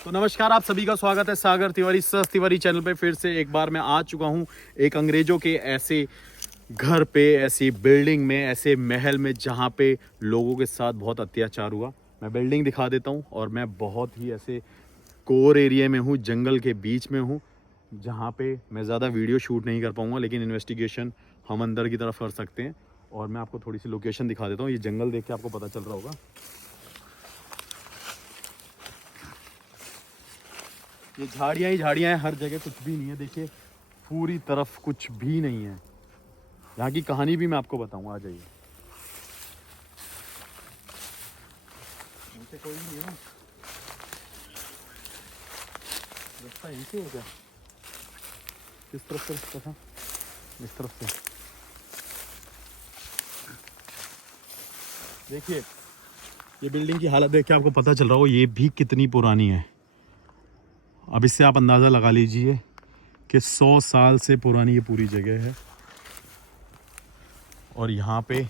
तो नमस्कार, आप सभी का स्वागत है सागर तिवारी सस तिवारी चैनल पे। फिर से एक बार मैं आ चुका हूँ एक अंग्रेजों के ऐसे घर पे, ऐसी बिल्डिंग में, ऐसे महल में जहाँ पे लोगों के साथ बहुत अत्याचार हुआ। मैं बिल्डिंग दिखा देता हूँ और मैं बहुत ही ऐसे कोर एरिया में हूँ, जंगल के बीच में हूँ, जहाँ पे मैं ज़्यादा वीडियो शूट नहीं कर पाऊँगा, लेकिन इन्वेस्टिगेशन हम अंदर की तरफ कर सकते हैं। और मैं आपको थोड़ी सी लोकेशन दिखा देता हूँ। ये जंगल देख के आपको पता चल रहा होगा, ये झाड़ियाँ ही झाड़ियाँ हैं, हर जगह कुछ भी नहीं है। देखिए पूरी तरफ कुछ भी नहीं है। यहाँ की कहानी भी मैं आपको बताऊंगा, आ जाइए। यहाँ पे कोई नहीं है ना, रास्ता यहीं से हो गया। किस तरफ से रास्ता था? इस तरफ से। देखिए ये बिल्डिंग की हालत देख के आपको पता चल रहा होगा ये भी कितनी पुरानी है। अब इससे आप अंदाज़ा लगा लीजिए कि 100 साल से पुरानी ये पूरी जगह है और यहाँ पे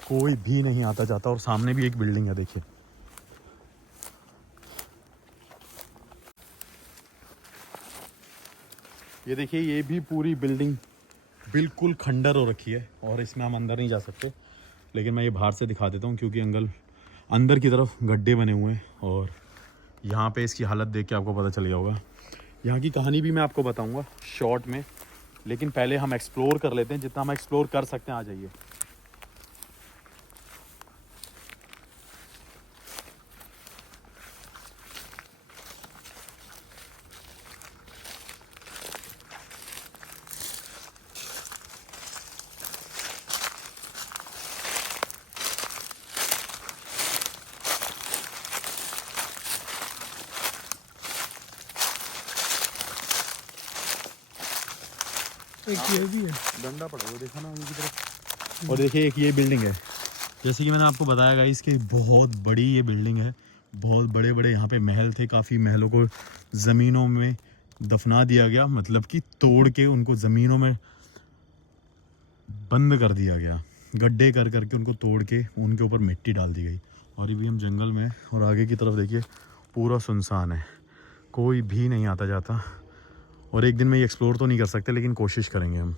कोई भी नहीं आता जाता। और सामने भी एक बिल्डिंग है, देखिए। ये देखिए, ये भी पूरी बिल्डिंग बिल्कुल खंडर हो रखी है और इसमें हम अंदर नहीं जा सकते, लेकिन मैं ये बाहर से दिखा देता हूँ क्योंकि अंदर की तरफ गड्ढे बने हुए हैं और यहाँ पे इसकी हालत देख के आपको पता चल गया होगा। यहाँ की कहानी भी मैं आपको बताऊँगा शॉर्ट में, लेकिन पहले हम एक्सप्लोर कर लेते हैं जितना हम एक्सप्लोर कर सकते हैं। आ जाइए। एक ये भी है, डंडा पड़ा हुआ, देखा ना उनकी तरफ। और देखिए एक ये बिल्डिंग है, जैसे कि मैंने आपको बताया गाइस कि बहुत बड़ी ये बिल्डिंग है। बहुत बड़े बड़े यहाँ पे महल थे। काफ़ी महलों को ज़मीनों में दफना दिया गया, मतलब कि तोड़ के उनको ज़मीनों में बंद कर दिया गया। गड्ढे कर करके उनको तोड़ के उनके ऊपर मिट्टी डाल दी गई। और ये भी हम जंगल में, और आगे की तरफ देखिए पूरा सुनसान है, कोई भी नहीं आता जाता। और एक दिन में ये एक्सप्लोर तो नहीं कर सकते, लेकिन कोशिश करेंगे हम।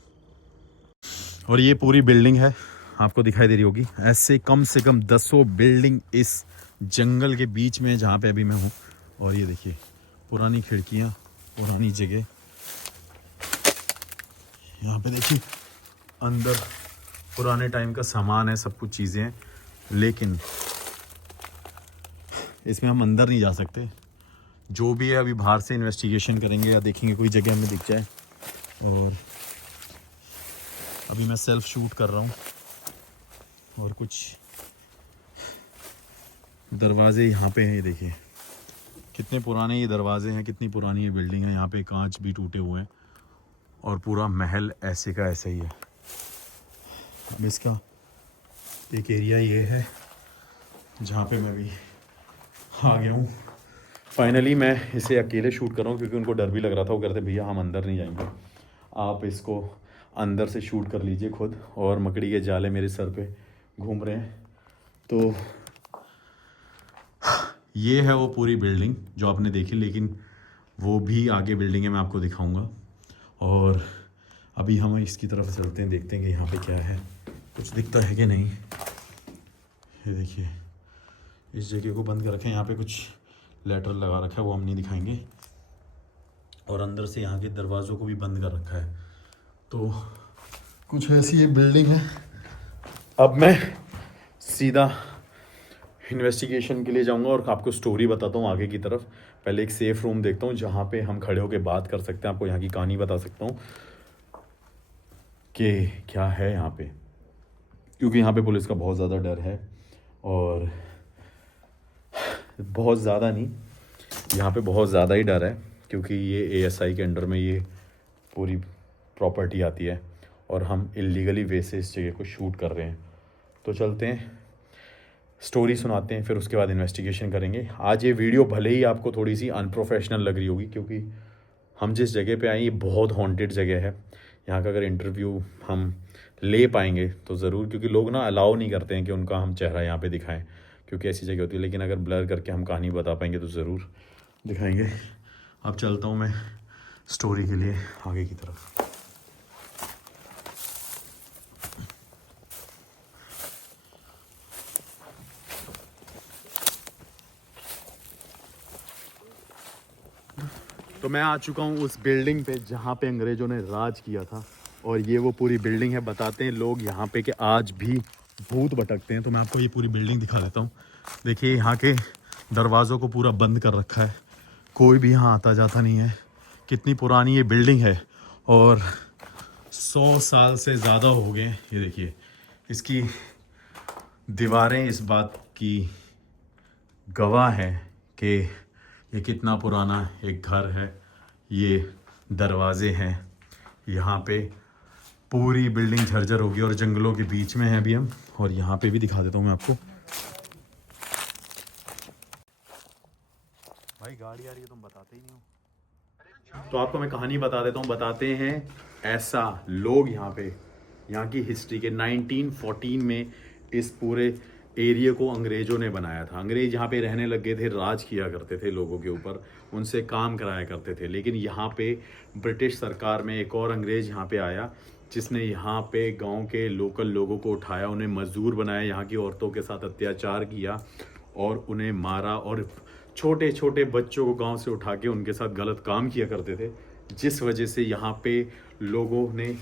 और ये पूरी बिल्डिंग है, आपको दिखाई दे रही होगी। ऐसे कम से कम 10 बिल्डिंग इस जंगल के बीच में जहाँ पे अभी मैं हूँ। और ये देखिए पुरानी खिड़कियाँ, पुरानी जगह। यहाँ पे देखिए अंदर पुराने टाइम का सामान है, सब कुछ चीज़ें हैं, लेकिन इसमें हम अंदर नहीं जा सकते। जो भी है अभी बाहर से इन्वेस्टिगेशन करेंगे या देखेंगे कोई जगह हमें दिख जाए। और अभी मैं सेल्फ शूट कर रहा हूँ। और कुछ दरवाजे यहाँ पे हैं, ये देखिए कितने पुराने ये दरवाजे हैं, कितनी पुरानी ये बिल्डिंग है। यहाँ पे कांच भी टूटे हुए हैं और पूरा महल ऐसे का ऐसा ही है। अब इसका एक एरिया ये है जहाँ पे मैं भी आ गया हूँ। फाइनली मैं इसे अकेले शूट कर रहा हूँ क्योंकि उनको डर भी लग रहा था। वो कहते भैया हम अंदर नहीं जाएंगे, आप इसको अंदर से शूट कर लीजिए खुद। और मकड़ी के जाले मेरे सर पे घूम रहे हैं। तो ये है वो पूरी बिल्डिंग जो आपने देखी, लेकिन वो भी आगे बिल्डिंग है, मैं आपको दिखाऊंगा। और अभी हम इसकी तरफ चलते हैं, देखते हैं कि यहाँ पे क्या है, कुछ दिखता है कि नहीं। ये देखिए इस जगह को बंद कर रखे हैं, यहाँ पे कुछ लेटर लगा रखा है, वो हम नहीं दिखाएंगे। और अंदर से यहाँ के दरवाज़ों को भी बंद कर रखा है। तो कुछ ऐसी ये बिल्डिंग है। अब मैं सीधा इन्वेस्टिगेशन के लिए जाऊंगा और आपको स्टोरी बताता हूँ आगे की तरफ। पहले एक सेफ़ रूम देखता हूँ जहाँ पे हम खड़े होकर बात कर सकते हैं, आपको यहाँ की कहानी बता सकता हूँ कि क्या है यहाँ पे, क्योंकि यहाँ पे पुलिस का बहुत ज़्यादा डर है। और बहुत ज़्यादा नहीं, यहाँ पे बहुत ज़्यादा ही डर है, क्योंकि ये एएसआई के अंडर में ये पूरी प्रॉपर्टी आती है और हम इलीगली वे से इस जगह को शूट कर रहे हैं। तो चलते हैं, स्टोरी सुनाते हैं, फिर उसके बाद इन्वेस्टिगेशन करेंगे। आज ये वीडियो भले ही आपको थोड़ी सी अनप्रोफेशनल लग रही होगी, क्योंकि हम जिस जगह पे आए ये बहुत हॉन्टेड जगह है। यहाँ का अगर इंटरव्यू हम ले पाएंगे तो ज़रूर, क्योंकि लोग ना अलाउ नहीं करते हैं कि उनका हम चेहरा यहाँ पे दिखाएं, क्योंकि ऐसी जगह होती है। लेकिन अगर ब्लर करके हम कहानी बता पाएंगे तो ज़रूर। दिखाएंगे। अब चलता हूँ मैं स्टोरी के लिए आगे की तरफ। तो मैं आ चुका हूँ उस बिल्डिंग पे जहाँ पे अंग्रेज़ों ने राज किया था, और ये वो पूरी बिल्डिंग है। बताते हैं लोग यहाँ पे कि आज भी भूत भटकते हैं। तो मैं आपको ये पूरी बिल्डिंग दिखा देता हूँ। देखिए यहाँ के दरवाज़ों को पूरा बंद कर रखा है, कोई भी यहाँ आता जाता नहीं है। कितनी पुरानी ये बिल्डिंग है, और 100 साल से ज़्यादा हो गए। ये देखिए इसकी दीवारें इस बात की गवाह है कि ये कितना पुराना एक घर है। ये दरवाजे हैं, यहाँ पे पूरी बिल्डिंग झरझर होगी, और जंगलों के बीच में है अभी हम। और यहाँ पे भी दिखा देता हूँ मैं आपको। भाई गाड़ी आ रही है, तुम बताते ही नहीं हो। तो आपको मैं कहानी बता देता हूँ। बताते हैं ऐसा लोग यहाँ पे, यहाँ की हिस्ट्री के 1914 में इस पूरे एरिया को अंग्रेज़ों ने बनाया था। अंग्रेज़ यहाँ पे रहने लग गए थे, राज किया करते थे लोगों के ऊपर, उनसे काम कराया करते थे। लेकिन यहाँ पे ब्रिटिश सरकार में एक और अंग्रेज़ यहाँ पे आया, जिसने यहाँ पे गांव के लोकल लोगों को उठाया, उन्हें मजदूर बनाया, यहाँ की औरतों के साथ अत्याचार किया और उन्हें मारा, और छोटे छोटे बच्चों को गांव से उठा के उनके साथ गलत काम किया करते थे। जिस वजह से यहाँ पे लोगों ने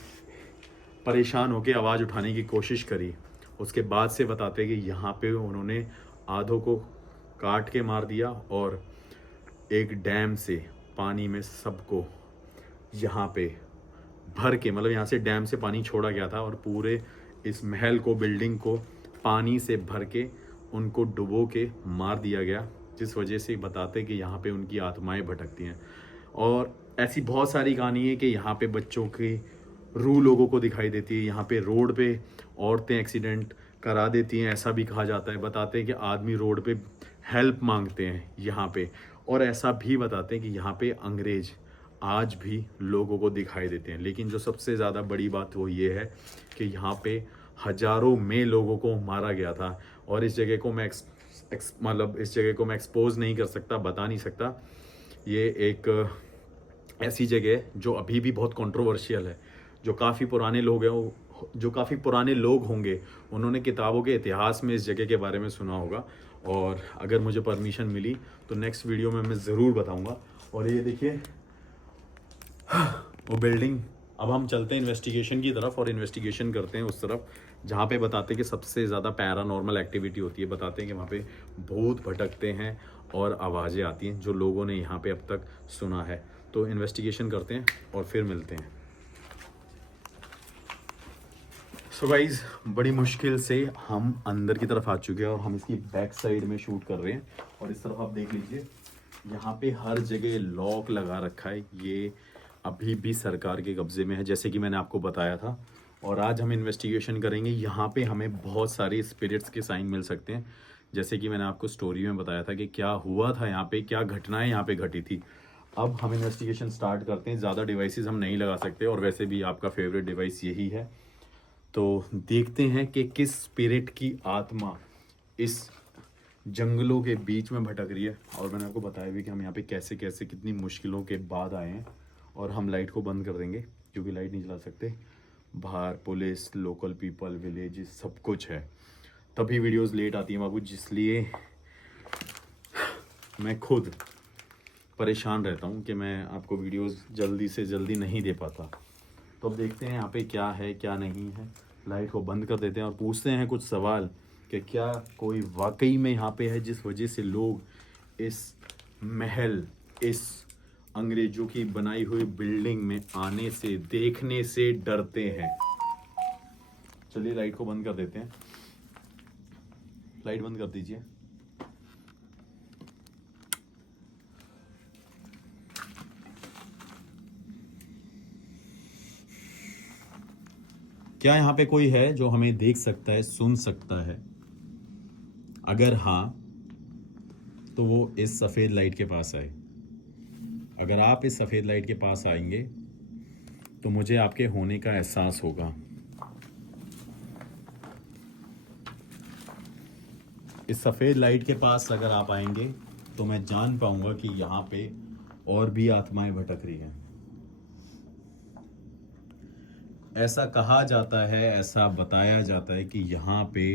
परेशान होकर आवाज़ उठाने की कोशिश करी। उसके बाद से बताते हैं कि यहाँ पे उन्होंने आधों को काट के मार दिया, और एक डैम से पानी में सबको यहाँ पे भर के, मतलब यहाँ से डैम से पानी छोड़ा गया था, और पूरे इस महल को, बिल्डिंग को पानी से भर के उनको डुबो के मार दिया गया। जिस वजह से बताते कि यहाँ पे उनकी आत्माएं भटकती हैं। और ऐसी बहुत सारी कहानी है कि यहाँ पे बच्चों की रूह लोगों को दिखाई देती है। यहाँ पे रोड पे औरतें एक्सीडेंट करा देती हैं, ऐसा भी कहा जाता है। बताते हैं कि आदमी रोड पे हेल्प मांगते हैं यहाँ पे। और ऐसा भी बताते हैं कि यहाँ पे अंग्रेज आज भी लोगों को दिखाई देते हैं। लेकिन जो सबसे ज़्यादा बड़ी बात वो ये है कि यहाँ पे हज़ारों में लोगों को मारा गया था। और इस जगह को मैं मतलब इस जगह को मैं एक्सपोज नहीं कर सकता, बता नहीं सकता। ये एक ऐसी जगह है जो अभी भी बहुत कंट्रोवर्शियल है। जो काफ़ी पुराने लोग हैं, जो काफ़ी पुराने लोग होंगे, उन्होंने किताबों के इतिहास में इस जगह के बारे में सुना होगा। और अगर मुझे परमिशन मिली तो नेक्स्ट वीडियो में मैं ज़रूर बताऊंगा। और ये देखिए वो बिल्डिंग। अब हम चलते हैं इन्वेस्टिगेशन की तरफ, और इन्वेस्टिगेशन करते हैं उस तरफ जहाँ पे बताते हैं कि सबसे ज़्यादा पैरानॉर्मल एक्टिविटी होती है। बताते हैं कि वहाँ पे भूत भटकते हैं और आवाज़ें आती हैं जो लोगों ने यहाँ पे अब तक सुना है। तो इन्वेस्टिगेशन करते हैं और फिर मिलते हैं। सो गाइज, बड़ी मुश्किल से हम अंदर की तरफ आ चुके हैं, और हम इसकी बैक साइड में शूट कर रहे हैं। और इस तरफ आप देख लीजिए, यहाँ पे हर जगह लॉक लगा रखा है। ये अभी भी सरकार के कब्ज़े में है, जैसे कि मैंने आपको बताया था। और आज हम इन्वेस्टिगेशन करेंगे। यहाँ पे हमें बहुत सारे स्पिरिट्स के साइन मिल सकते हैं, जैसे कि मैंने आपको स्टोरी में बताया था कि क्या हुआ था यहाँ पे, क्या घटनाएं यहाँ पे घटी थी। अब हम इन्वेस्टिगेशन स्टार्ट करते हैं। ज़्यादा डिवाइसेस हम नहीं लगा सकते, और वैसे भी आपका फेवरेट डिवाइस यही है। तो देखते हैं कि किस स्पिरिट की आत्मा इस जंगलों के बीच में भटक रही है। और मैंने आपको बताया भी कि हम यहाँ पे कैसे कैसे कितनी मुश्किलों के बाद आए हैं। और हम लाइट को बंद कर देंगे क्योंकि लाइट नहीं चला सकते। बाहर पुलिस, लोकल पीपल, विलेज, सब कुछ है। तभी वीडियोस लेट आती हैं बाबू, जिसलिए मैं खुद परेशान रहता हूँ कि मैं आपको वीडियोस जल्दी से जल्दी नहीं दे पाता। तो अब देखते हैं यहाँ पे क्या है क्या नहीं है। लाइट को बंद कर देते हैं और पूछते हैं कुछ सवाल कि क्या कोई वाकई में यहाँ पे है, जिस वजह से लोग इस महल, इस अंग्रेजों की बनाई हुई बिल्डिंग में आने से, देखने से डरते हैं। चलिए लाइट को बंद कर देते हैं। लाइट बंद कर दीजिए। क्या यहाँ पे कोई है जो हमें देख सकता है, सुन सकता है? अगर हाँ, तो वो इस सफ़ेद लाइट के पास आए। अगर आप इस सफ़ेद लाइट के पास आएंगे तो मुझे आपके होने का एहसास होगा। इस सफ़ेद लाइट के पास अगर आप आएंगे तो मैं जान पाऊंगा कि यहाँ पे और भी आत्माएं भटक रही हैं। ऐसा कहा जाता है, ऐसा बताया जाता है कि यहाँ पे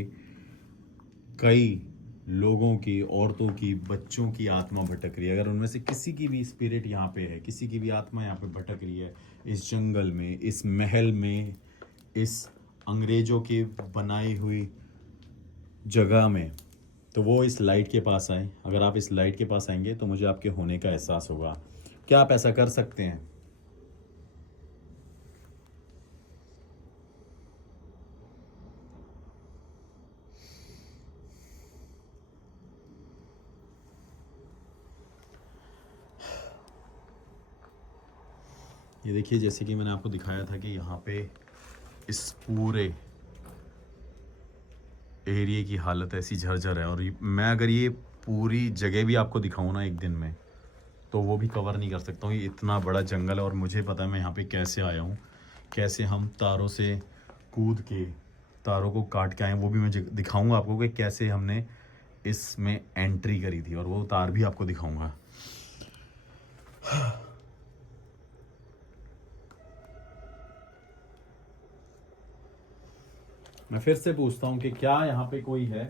कई लोगों की, औरतों की, बच्चों की आत्मा भटक रही है। अगर उनमें से किसी की भी स्पिरिट यहाँ पे है, किसी की भी आत्मा यहाँ पे भटक रही है, इस जंगल में, इस महल में, इस अंग्रेजों की बनाई हुई जगह में, तो वो इस लाइट के पास आए। अगर आप इस लाइट के पास आएंगे तो मुझे आपके होने का एहसास होगा। क्या आप ऐसा कर सकते हैं? ये देखिए, जैसे कि मैंने आपको दिखाया था कि यहाँ पे इस पूरे एरिया की हालत ऐसी झरझर है, और मैं अगर ये पूरी जगह भी आपको दिखाऊं ना एक दिन में, तो वो भी कवर नहीं कर सकता हूँ। ये इतना बड़ा जंगल है, और मुझे पता है मैं यहाँ पे कैसे आया हूँ, कैसे हम तारों से कूद के तारों को काट के आए हैं। वो भी मैं दिखाऊंगा आपको कि कैसे हमने इसमें एंट्री करी थी, और वो तार भी आपको दिखाऊंगा। मैं फिर से पूछता हूँ कि क्या यहाँ पे कोई है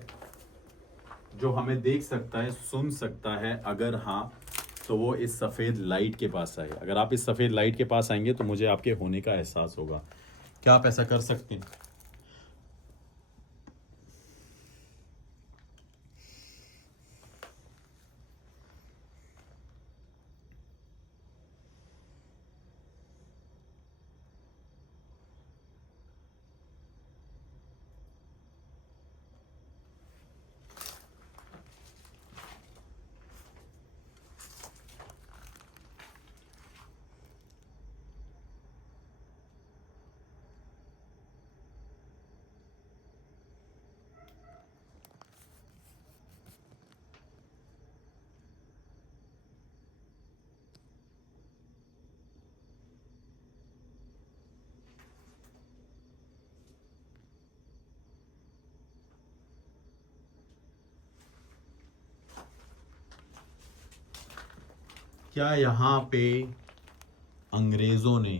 जो हमें देख सकता है, सुन सकता है? अगर हाँ, तो वो इस सफ़ेद लाइट के पास आए। अगर आप इस सफ़ेद लाइट के पास आएंगे तो मुझे आपके होने का एहसास होगा। क्या आप ऐसा कर सकते हैं? क्या यहाँ पे अंग्रेज़ों ने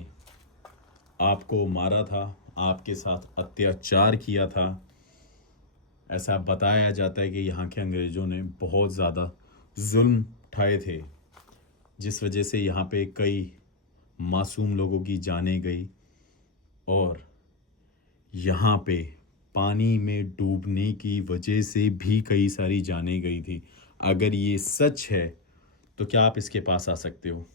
आपको मारा था, आपके साथ अत्याचार किया था? ऐसा बताया जाता है कि यहाँ के अंग्रेज़ों ने बहुत ज़्यादा जुल्म उठाए थे, जिस वजह से यहाँ पे कई मासूम लोगों की जानें गई, और यहाँ पे पानी में डूबने की वजह से भी कई सारी जानें गई थी। अगर ये सच है तो क्या आप इसके पास आ सकते हो?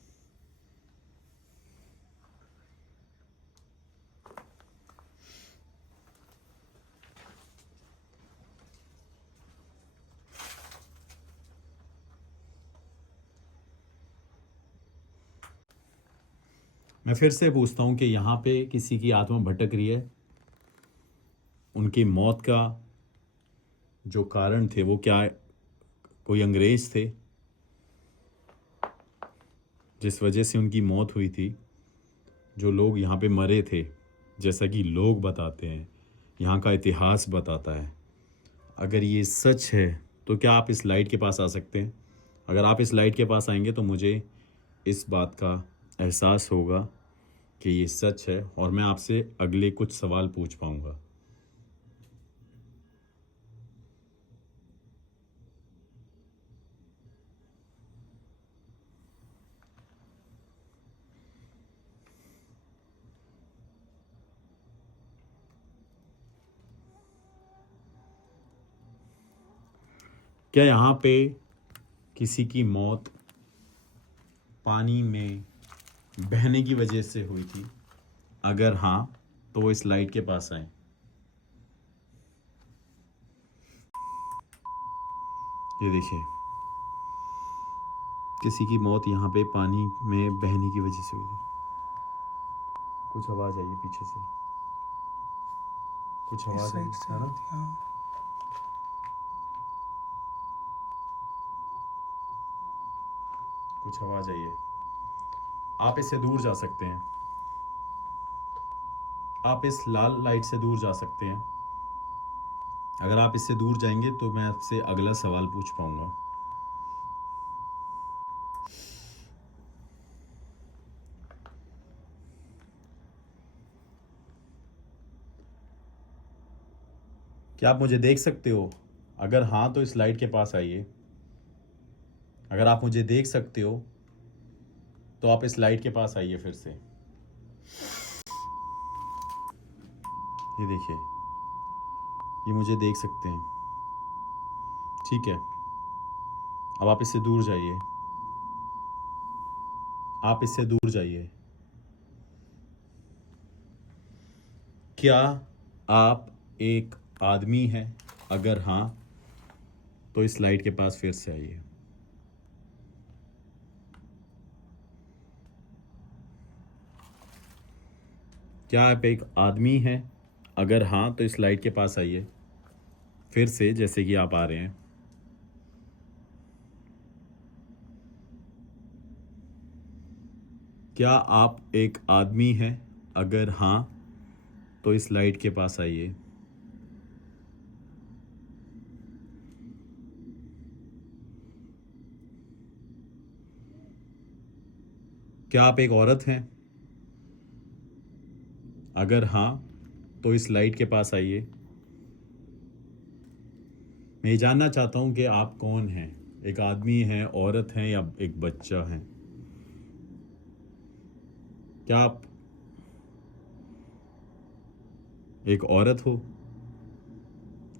मैं फिर से पूछता हूँ कि यहाँ पे किसी की आत्मा भटक रही है? उनकी मौत का जो कारण थे वो क्या, कोई अंग्रेज थे जिस वजह से उनकी मौत हुई थी? जो लोग यहाँ पे मरे थे, जैसा कि लोग बताते हैं, यहाँ का इतिहास बताता है, अगर ये सच है तो क्या आप इस लाइट के पास आ सकते हैं? अगर आप इस लाइट के पास आएंगे तो मुझे इस बात का एहसास होगा कि ये सच है, और मैं आपसे अगले कुछ सवाल पूछ पाऊंगा। क्या यहाँ पे किसी की मौत पानी में बहने की वजह से हुई थी? अगर हाँ, तो वो इस लाइट के पास आए। ये देखिए, किसी की मौत यहाँ पे पानी में बहने की वजह से हुई थी। कुछ आवाज़ आई है पीछे से, कुछ इस आवाज़ आई साइड से है ना? होती है, हाँ। कुछ आवाज़ आई है। आप इससे दूर जा सकते हैं, आप इस लाल लाइट से दूर जा सकते हैं। अगर आप इससे दूर जाएंगे तो मैं आपसे अगला सवाल पूछ पाऊंगा। क्या आप मुझे देख सकते हो? अगर हाँ तो इस लाइट के पास आइए। अगर आप मुझे देख सकते हो तो आप इस लाइट के पास आइए फिर से। ये देखिए, ये मुझे देख सकते हैं। ठीक है, अब आप इससे दूर जाइए। आप इससे दूर जाइए। क्या आप एक आदमी हैं? अगर हाँ तो इस लाइट के पास फिर से आइए। क्या आप एक आदमी हैं? अगर हाँ तो इस लाइट के पास आइए फिर से, जैसे कि आप आ रहे हैं। क्या आप एक आदमी हैं? अगर हाँ तो इस लाइट के पास आइए। क्या आप एक औरत हैं? अगर हाँ तो इस लाइट के पास आइए। मैं ये जानना चाहता हूं कि आप कौन हैं? एक आदमी हैं, औरत हैं या एक बच्चा हैं? क्या आप एक औरत हो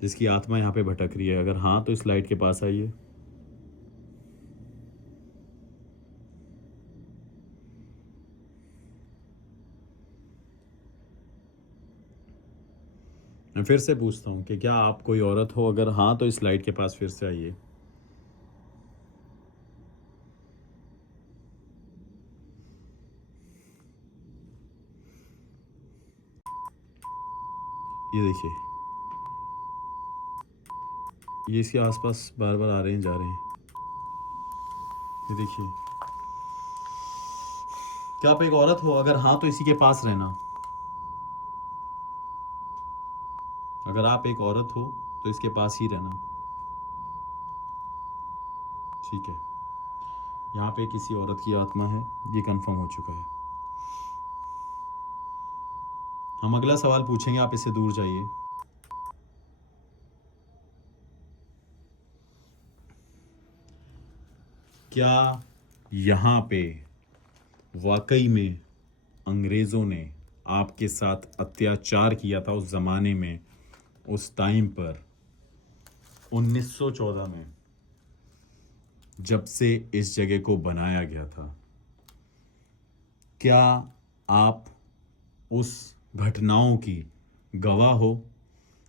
जिसकी आत्मा यहाँ पे भटक रही है? अगर हाँ तो इस लाइट के पास आइए। मैं फिर से पूछता हूँ कि क्या आप कोई औरत हो? अगर हाँ तो इस लाइट के पास फिर से आइए। ये देखिए, ये इसके आसपास बार बार आ रहे हैं, जा रहे हैं। ये देखिए, क्या आप एक औरत हो? अगर हाँ तो इसी के पास रहना। अगर आप एक औरत हो तो इसके पास ही रहना। ठीक है, यहाँ पे किसी औरत की आत्मा है, ये कंफर्म हो चुका है। हम अगला सवाल पूछेंगे, आप इससे दूर जाइए। क्या यहाँ पे वाकई में अंग्रेज़ों ने आपके साथ अत्याचार किया था उस ज़माने में, उस टाइम पर 1914 में, जब से इस जगह को बनाया गया था? क्या आप उस घटनाओं की गवाह हो?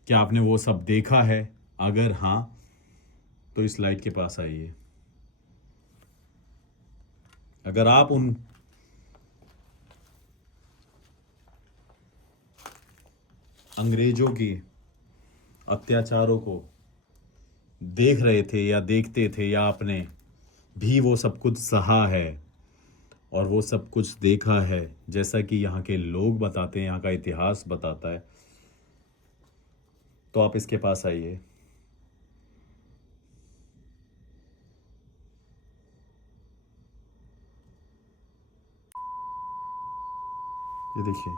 क्या आपने वो सब देखा है? अगर हाँ तो इस लाइट के पास आइए। अगर आप उन अंग्रेजों के अत्याचारों को देख रहे थे या देखते थे, या आपने भी वो सब कुछ सहा है और वो सब कुछ देखा है, जैसा कि यहाँ के लोग बताते हैं, यहाँ का इतिहास बताता है, तो आप इसके पास आइए। ये देखिए,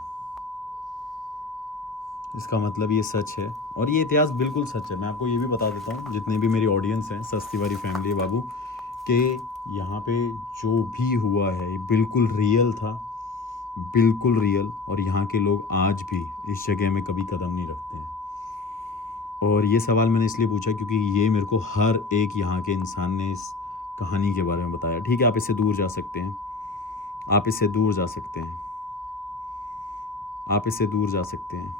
इसका मतलब ये सच है और ये इतिहास बिल्कुल सच है। मैं आपको ये भी बता देता हूँ, जितने भी मेरी ऑडियंस हैं, सस्ती वाली फैमिली बाबू, कि यहाँ पे जो भी हुआ है ये बिल्कुल रियल था, बिल्कुल रियल। और यहाँ के लोग आज भी इस जगह में कभी कदम नहीं रखते हैं। और ये सवाल मैंने इसलिए पूछा क्योंकि ये मेरे को हर एक यहाँ के इंसान ने इस कहानी के बारे में बताया। ठीक है, आप इससे दूर जा सकते हैं। आप इससे दूर जा सकते हैं। आप इससे दूर जा सकते हैं।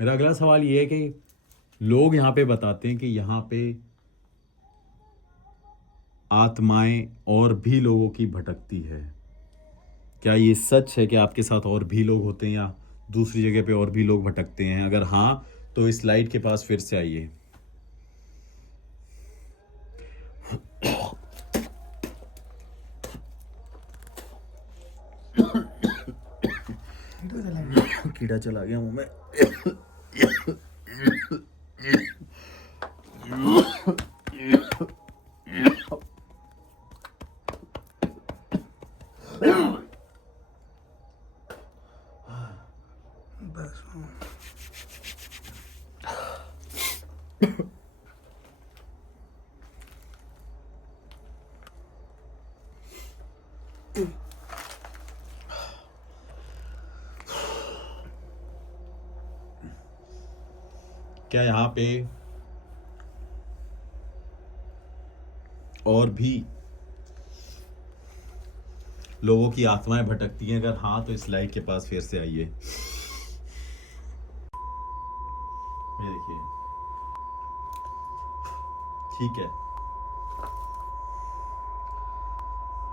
मेरा अगला सवाल ये है कि लोग यहाँ पे बताते हैं कि यहाँ पे आत्माएं और भी लोगों की भटकती है। क्या ये सच है कि आपके साथ और भी लोग होते हैं या दूसरी जगह पे और भी लोग भटकते हैं? अगर हाँ तो इस लाइट के पास फिर से आइए। कीड़ा चला गया मुंह में। क्या यहाँ पे और भी लोगों की आत्माएं भटकती हैं? अगर हाँ तो इस लाइट के पास फिर से आइए। ये देखिए, ठीक है,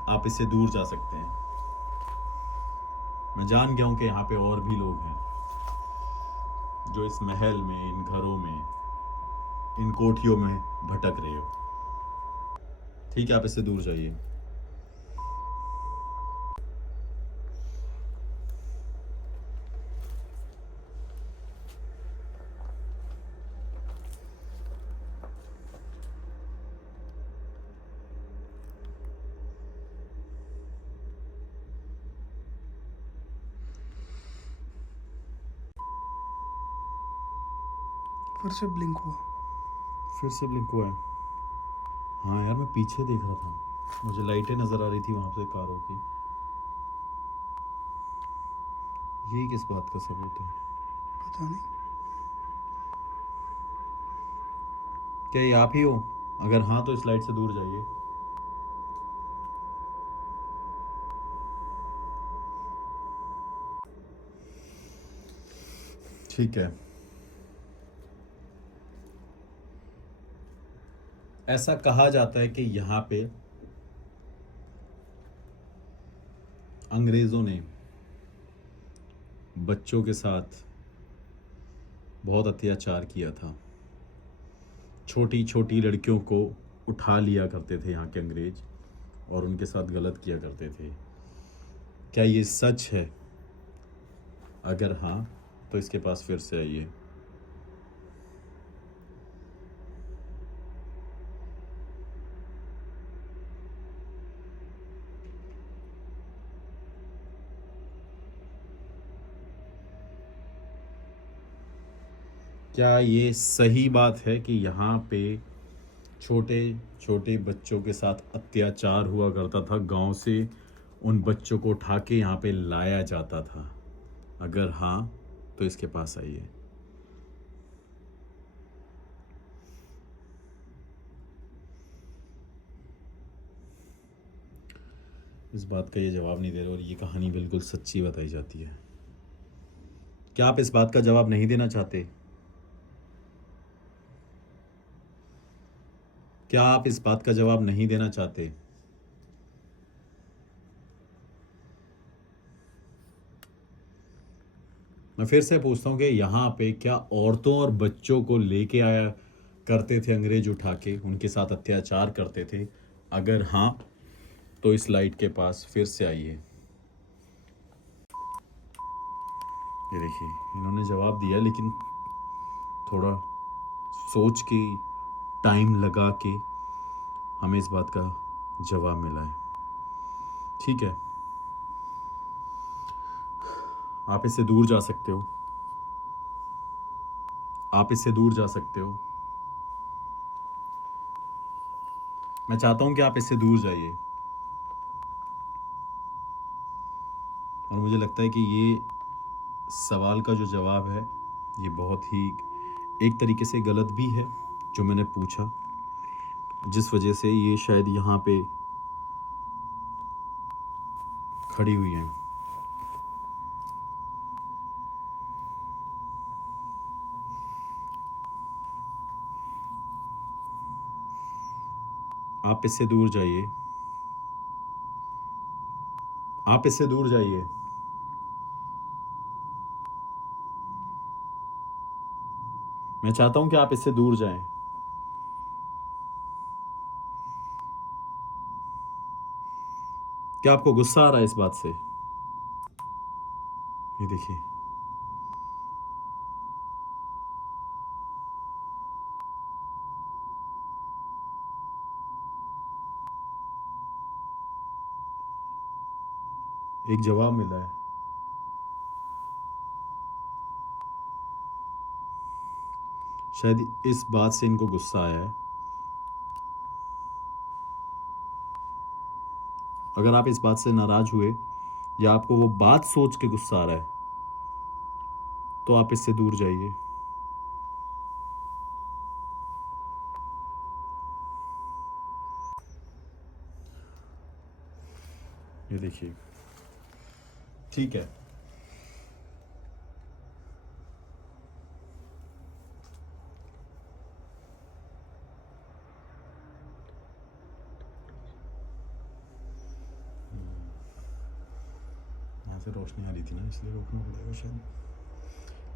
आप इससे दूर जा सकते हैं। मैं जान गया हूं कि यहाँ पे और भी लोग हैं जो इस महल में, इन घरों में, इन कोठियों में भटक रहे हो। ठीक है, आप इससे दूर जाइए। फिर से ब्लिंक हुआ। फिर से ब्लिंक हुआ है। हाँ यार, मैं पीछे देख रहा था, मुझे लाइटें नजर आ रही थी वहां से कारों की। यही किस बात का सबूत है? पता नहीं। क्या ये आप ही हो? अगर हाँ तो इस लाइट से दूर जाइए। ठीक है, ऐसा कहा जाता है कि यहाँ पे अंग्रेजों ने बच्चों के साथ बहुत अत्याचार किया था। छोटी छोटी लड़कियों को उठा लिया करते थे यहाँ के अंग्रेज और उनके साथ गलत किया करते थे। क्या ये सच है? अगर हाँ तो इसके पास फिर से आइए। क्या ये सही बात है कि यहाँ पे छोटे छोटे बच्चों के साथ अत्याचार हुआ करता था? गांव से उन बच्चों को उठा के यहाँ पे लाया जाता था? अगर हाँ तो इसके पास आइए। इस बात का ये जवाब नहीं दे रहे और ये कहानी बिल्कुल सच्ची बताई जाती है। क्या आप इस बात का जवाब नहीं देना चाहते? क्या आप इस बात का जवाब नहीं देना चाहते? मैं फिर से पूछता हूँ कि यहाँ पे क्या औरतों और बच्चों को लेके आया करते थे अंग्रेज उठा के, उनके साथ अत्याचार करते थे? अगर हाँ तो इस लाइट के पास फिर से आइए। ये देखिए, इन्होंने जवाब दिया लेकिन थोड़ा सोच के, टाइम लगा के हमें इस बात का जवाब मिला है। ठीक है, आप इससे दूर जा सकते हो। आप इससे दूर जा सकते हो। मैं चाहता हूं कि आप इससे दूर जाइए। और मुझे लगता है कि ये सवाल का जो जवाब है ये बहुत ही एक तरीके से गलत भी है जो मैंने पूछा, जिस वजह से ये शायद यहाँ पे खड़ी हुई हैं। आप इससे दूर जाइए। आप इससे दूर जाइए। मैं चाहता हूं कि आप इससे दूर जाएं। क्या आपको गुस्सा आ रहा है इस बात से? ये देखिए, एक जवाब मिला है। शायद इस बात से इनको गुस्सा आया है। अगर आप इस बात से नाराज हुए या आपको वो बात सोच के गुस्सा आ रहा है तो आप इससे दूर जाइए। ये देखिए, ठीक है। यहाँ से रोशनी आ रही थी ना, इसलिए रोकना पड़ेगा शायद।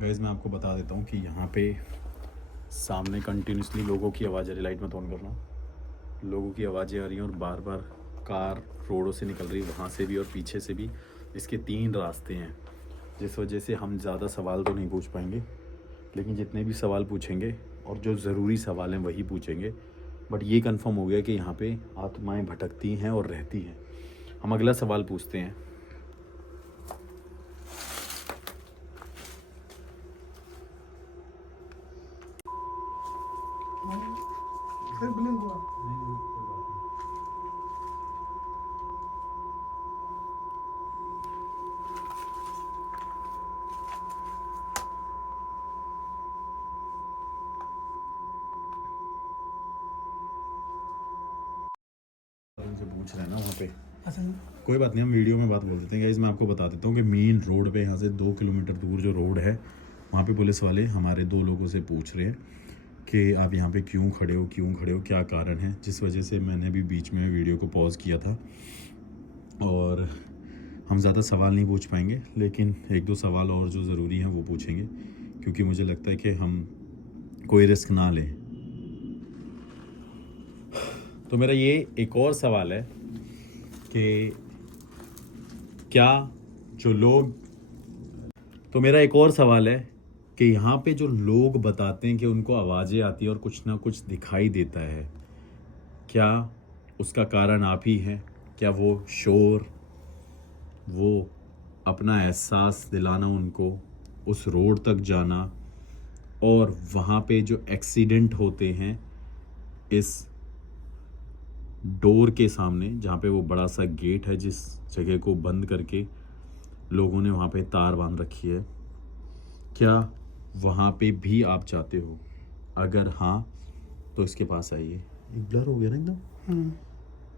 गाइस मैं आपको बता देता हूँ कि यहाँ पे सामने कंटिन्यूसली लोगों की आवाज़ आ रही, लाइट मत ऑन करना, लोगों की आवाज़ें आ रही हैं और बार बार कार रोडों से निकल रही है, वहाँ से भी और पीछे से भी। इसके 3 रास्ते हैं, जिस वजह से हम ज़्यादा सवाल तो नहीं पूछ पाएंगे, लेकिन जितने भी सवाल पूछेंगे और जो ज़रूरी सवाल हैं वही पूछेंगे। बट ये कंफर्म हो गया कि यहाँ पे आत्माएं भटकती हैं और रहती हैं। हम अगला सवाल पूछते हैं। फिर ब्लिंक हुआ। उनसे पूछ रहे हैं ना वहाँ पे, अच्छा कोई बात नहीं, हम वीडियो में बात बोल देते हैं। गाइस मैं आपको बता देता हूँ कि मेन रोड पे यहाँ से 2 किलोमीटर दूर जो रोड है, वहाँ पे पुलिस वाले हमारे 2 लोगों से पूछ रहे हैं कि आप यहाँ पे क्यों खड़े हो, क्या कारण है। जिस वजह से मैंने भी बीच में वीडियो को पॉज किया था। और हम ज़्यादा सवाल नहीं पूछ पाएंगे, लेकिन 1-2 सवाल और जो ज़रूरी हैं वो पूछेंगे, क्योंकि मुझे लगता है कि हम कोई रिस्क ना लें। तो मेरा ये एक और सवाल है कि मेरा एक और सवाल है कि यहाँ पे जो लोग बताते हैं कि उनको आवाज़ें आती हैं और कुछ ना कुछ दिखाई देता है, क्या उसका कारण आप ही हैं? क्या वो शोर, वो अपना एहसास दिलाना उनको, उस रोड तक जाना और वहाँ पे जो एक्सीडेंट होते हैं इस डोर के सामने, जहाँ पे वो बड़ा सा गेट है जिस जगह को बंद करके लोगों ने वहाँ पे तार बांध रखी है, क्या वहाँ पे भी आप जाते हो? अगर हाँ तो इसके पास आइए। एक ब्लर हो गया ना एकदम,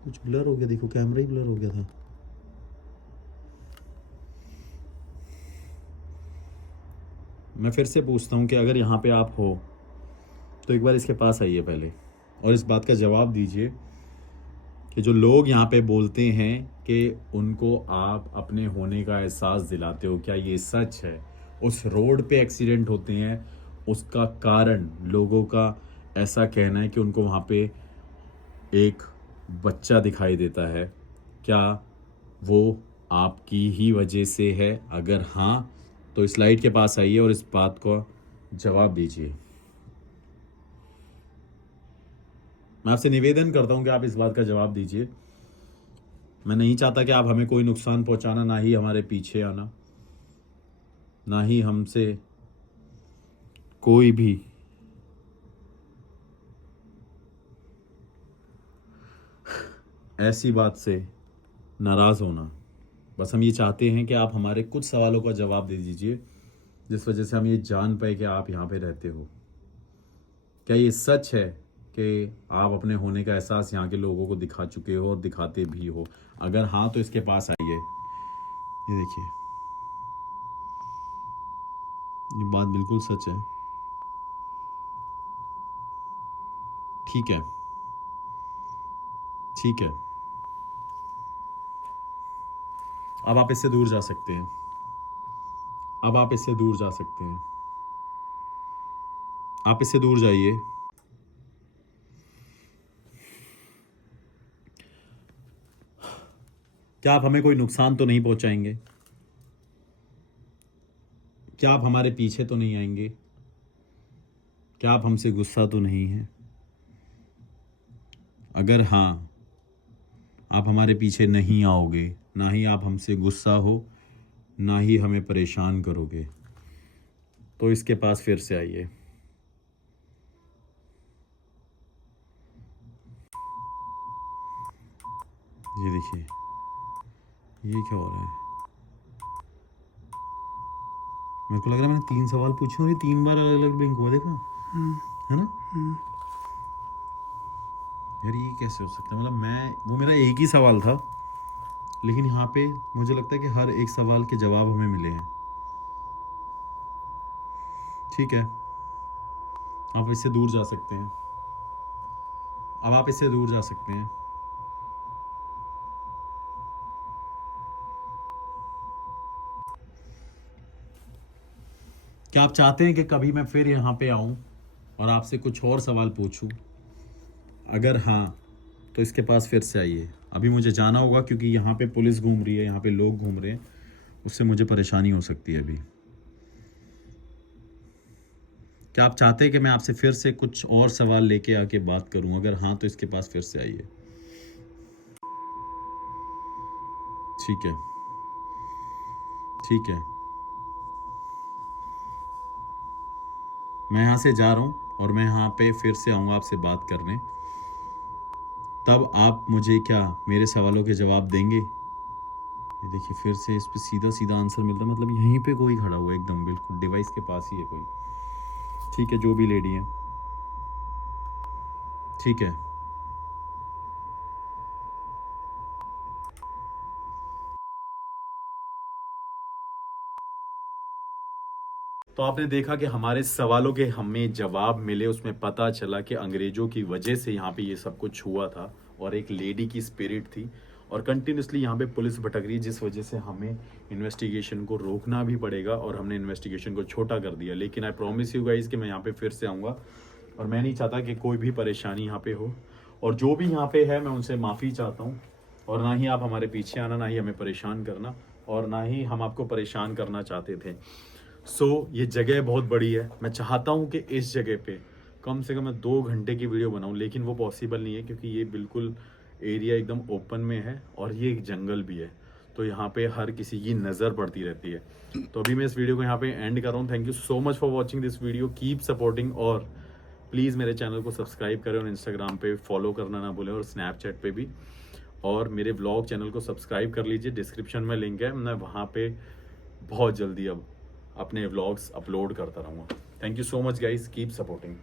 कुछ ब्लर हो गया, देखो कैमरा ही ब्लर हो गया था। मैं फिर से पूछता हूँ कि अगर यहाँ पे आप हो तो एक बार इसके पास आइए पहले और इस बात का जवाब दीजिए कि जो लोग यहाँ पे बोलते हैं कि उनको आप अपने होने का एहसास दिलाते हो, क्या ये सच है? उस रोड पे एक्सीडेंट होते हैं, उसका कारण लोगों का ऐसा कहना है कि उनको वहाँ पे एक बच्चा दिखाई देता है, क्या वो आपकी ही वजह से है? अगर हाँ तो इस लाइट के पास आइए और इस बात को जवाब दीजिए। मैं आपसे निवेदन करता हूं कि आप इस बात का जवाब दीजिए। मैं नहीं चाहता कि आप हमें कोई नुकसान पहुंचाना, ना ही हमारे पीछे आना, ना ही हमसे कोई भी ऐसी बात से नाराज़ होना। बस हम ये चाहते हैं कि आप हमारे कुछ सवालों का जवाब दे दीजिए, जिस वजह से हम ये जान पाए कि आप यहाँ पे रहते हो। क्या ये सच है कि आप अपने होने का एहसास यहाँ के लोगों को दिखा चुके हो और दिखाते भी हो? अगर हाँ तो इसके पास आइए। ये देखिए, ये बात बिल्कुल सच है। ठीक है, ठीक है, अब आप इससे दूर जा सकते हैं। अब आप इससे दूर जा सकते हैं। आप इससे दूर जाइए। क्या आप हमें कोई नुकसान तो नहीं पहुंचाएंगे? क्या आप हमारे पीछे तो नहीं आएंगे? क्या आप हमसे गुस्सा तो नहीं हैं? अगर हाँ, आप हमारे पीछे नहीं आओगे, ना ही आप हमसे गुस्सा हो, ना ही हमें परेशान करोगे, तो इसके पास फिर से आइए। ये देखिए, ये क्या हो रहा है? मेरे को लग रहा है मैंने 3 सवाल पूछे और ये 3 बार अलग अलग ब्लिंक हुआ, देखो, है ना? यार ये कैसे हो सकता है? मतलब मैं, वो मेरा एक ही सवाल था लेकिन यहाँ पे मुझे लगता है कि हर एक सवाल के जवाब हमें मिले हैं। ठीक है, आप इससे दूर जा सकते हैं। अब आप इससे दूर जा सकते हैं। क्या आप चाहते हैं कि कभी मैं फिर यहाँ पे आऊँ और आपसे कुछ और सवाल पूछूं? अगर हाँ, तो इसके पास फिर से आइए। अभी मुझे जाना होगा क्योंकि यहाँ पे पुलिस घूम रही है, यहाँ पे लोग घूम रहे हैं, उससे मुझे परेशानी हो सकती है अभी। क्या आप चाहते हैं कि मैं आपसे फिर से कुछ और सवाल लेके आके बात करूं? अगर हाँ, तो इसके पास फिर से आइए। ठीक है, ठीक है, मैं यहाँ से जा रहा हूँ और मैं यहाँ पे फिर से आऊँगा आपसे बात करने। तब आप मुझे क्या मेरे सवालों के जवाब देंगे? ये देखिए, फिर से इस पे सीधा सीधा आंसर मिलता है। मतलब यहीं पे कोई खड़ा हुआ है, एकदम बिल्कुल डिवाइस के पास ही है कोई। ठीक है, जो भी लेडी है, ठीक है। तो आपने देखा कि हमारे सवालों के हमें जवाब मिले, उसमें पता चला कि अंग्रेजों की वजह से यहाँ पे ये सब कुछ हुआ था और एक लेडी की स्पिरिट थी और कंटिन्यूसली यहाँ पे पुलिस भटक रही है, जिस वजह से हमें इन्वेस्टिगेशन को रोकना भी पड़ेगा और हमने इन्वेस्टिगेशन को छोटा कर दिया। लेकिन आई प्रॉमिस यू गाइस कि मैं यहाँ पे फिर से आऊँगा और मैं नहीं चाहता कि कोई भी परेशानी यहाँ पे हो, और जो भी यहाँ पे है मैं उनसे माफ़ी चाहता हूँ। और ना ही आप हमारे पीछे आना, ना ही हमें परेशान करना, और ना ही हम आपको परेशान करना चाहते थे। ये जगह बहुत बड़ी है। मैं चाहता हूँ कि इस जगह पे कम से कम मैं 2 घंटे की वीडियो बनाऊँ, लेकिन वो पॉसिबल नहीं है क्योंकि ये बिल्कुल एरिया एकदम ओपन में है और ये एक जंगल भी है, तो यहाँ पे हर किसी की नज़र पड़ती रहती है। तो अभी मैं इस वीडियो को यहाँ पे एंड कर रहा हूँ। Thank you so much for watching this video, keep supporting, और प्लीज़ मेरे चैनल को सब्सक्राइब करें और इंस्टाग्राम पे फॉलो करना ना भूलें और स्नैपचैट पे भी, और मेरे व्लॉग चैनल को सब्सक्राइब कर लीजिए। डिस्क्रिप्शन में लिंक है, मैं वहाँ पे बहुत जल्दी अब अपने व्लॉग्स अपलोड करता रहूँगा। Thank you so much guys, keep supporting.